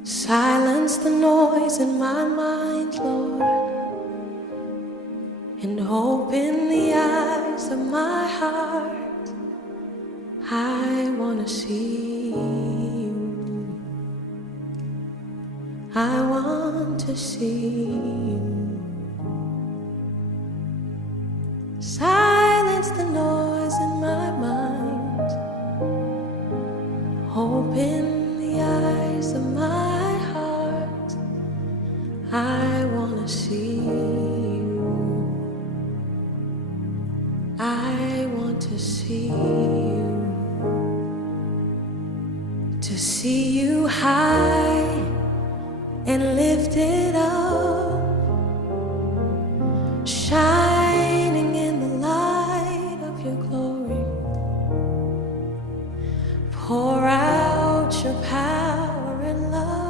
Silence the noise in my mind, Lord, and open the eyes of my heart. I wanna see you. I want to see you. Silence the noise in my mind. Open the eyes of my heart. I wanna see you. I want to see you. To see you high and lifted up,